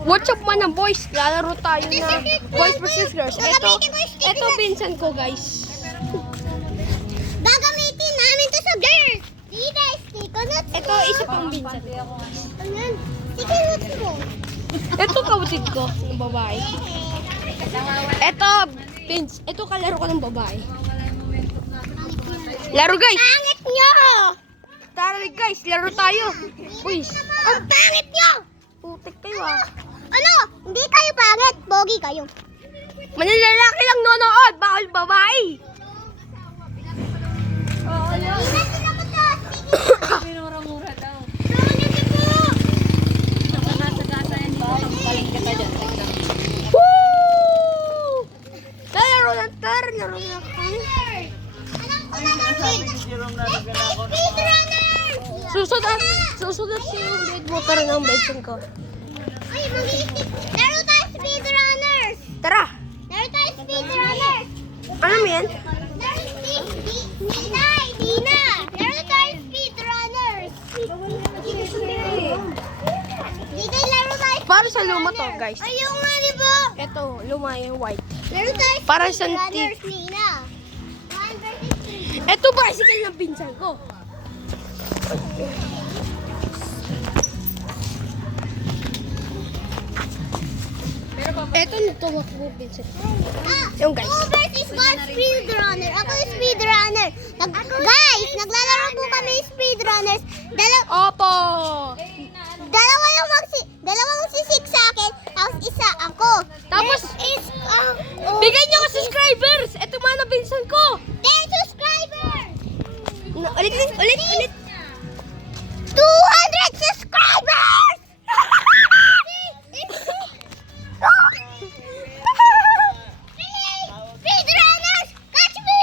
What's up mga boys? Lalaro tayo na boys versus girls. Ito pinsan ko guys. Gagamitin namin to sa girls. Dito, sticker nuts. Ito isa pang pinsan. Ayan. Sticker nuts mo. Ito kapatid ko ng babae. Ito kalaro ko ng babae. Laro guys. Pangit nyo. Tara guys, laro tayo. Uy, Ang pangit nyo. putik kayo ah. Ano? Hindi kayo pangit. Pogi kayo. Manilalaki lang nonood, bawal babae. Minura-mura daw. Woo! Laro na kami. Susunod si bed mo para ng bedroom ko. Ay, laro tayo speedrunners. Tara, Laro tayo speedrunners. ano mo yan? Dina. Laro tayo speedrunners. Dito laro tayo. Para sa luma to guys. Ayaw nga, di ba? Ito, luma yung white. Laro tayo Para sa speedrunners, Nina. 1 versus 3. Ito bicycle ng pinsan ko. Ito tumakbo pinsan ko. Yung guys. 2 versus 1 speedrunner. Ako yung speedrunner. Guys, naglalaro po kami yung speedrunners. Opo. Dalawa magsisik sa akin, tapos isa ako. Tapos, bigay nyo ka subscribers. Ito mga na pinsan ko. 10 subscribers! Ulit. 200 subscribers! Speedrunners, catch me!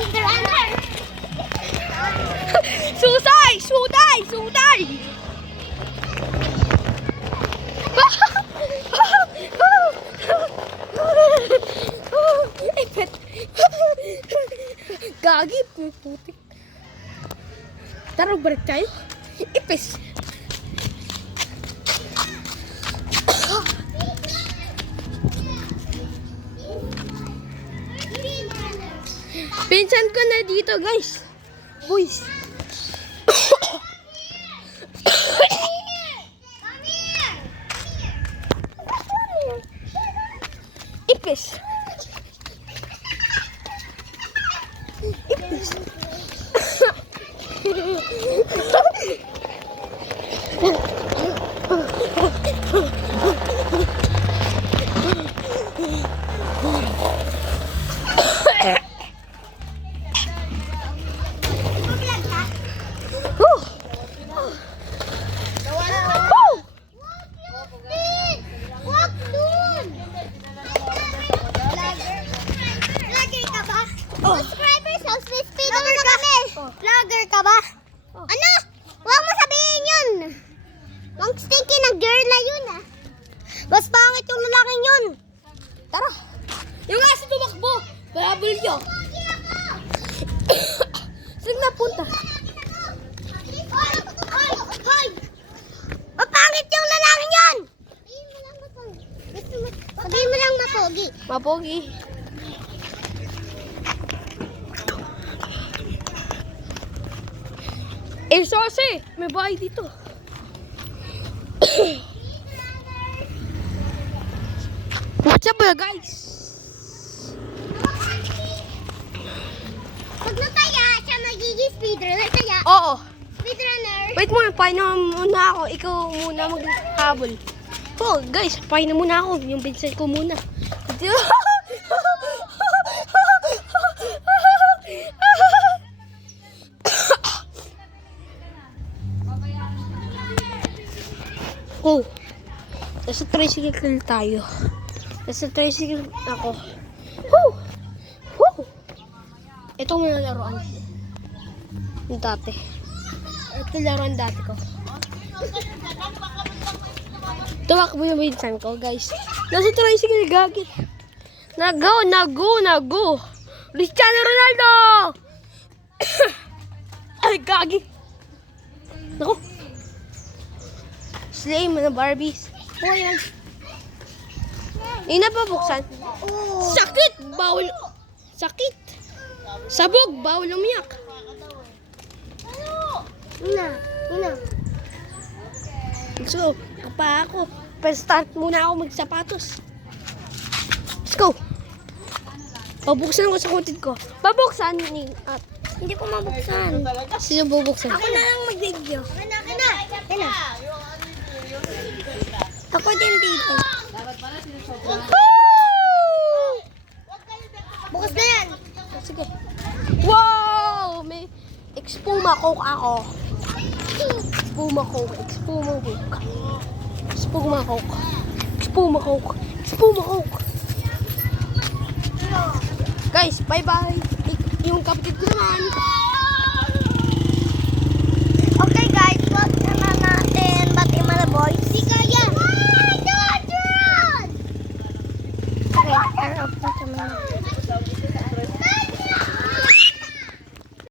Speedrunners! Susay! Ipet. Gagi, putik. Tara, balik tayo. Ipis. Pinsan ko na dito, guys. Boys. Ipis. Ipis. Wag dun! Vlogger ka ba? Subscribers, speed na kami. Vlogger ka ba? Ano? Huwag mo sabihin yun. Ang stinky na girl na yun ah. Mas pangit yung lalaking yun. Tara. Yung aso tumakbo. Parabol nyo. Saan napunta? Hoy! Mapangit yung lalaking yun! Sabihin mo lang mapogi. Mapogi. Eh, Sose! May bahay dito. What's up, guys? Pag nataya, siya magiging speedrunner. Kaya, Oo. speedrunner. Wait muna, painom muna ako. Ikaw muna maghabol. Oh, guys, painom muna ako. Yung pinsan ko muna. Oh, nasa tricycle tayo. Nasa tricycle ako. Woo! Woo! Ito muna laruan. Yung dati. Ito laruan dati ko. Tumakbo yung minsan ko, guys. Nasa tricycle, gagi. Nago. Cristiano Ronaldo! Ay, gagi. Naku. Slay mo na Barbies. Oh, yan. Hindi na pa buksan. Sakit! Bawal. Sakit. Sabog! Bawal umiyak. Una. So, kapa ako. Pa-start muna ako magsapatos. Let's go. Pabuksan ko sa kutid ko. Pabuksan ni... Hindi ko mabuksan. Sino bubuksan? Ako na lang mag-video. Kina. Ako din dito. Bukas na yan. Sige. Wow! May Expuma Coke ako. Expuma Coke. Expuma Coke. Expuma Coke. Expuma Coke. Expuma Coke. Guys, bye-bye. Yung kapatid ko naman. Okay guys, wag na natin bati mga boys. Si Kaya. Okay, turn off na kami.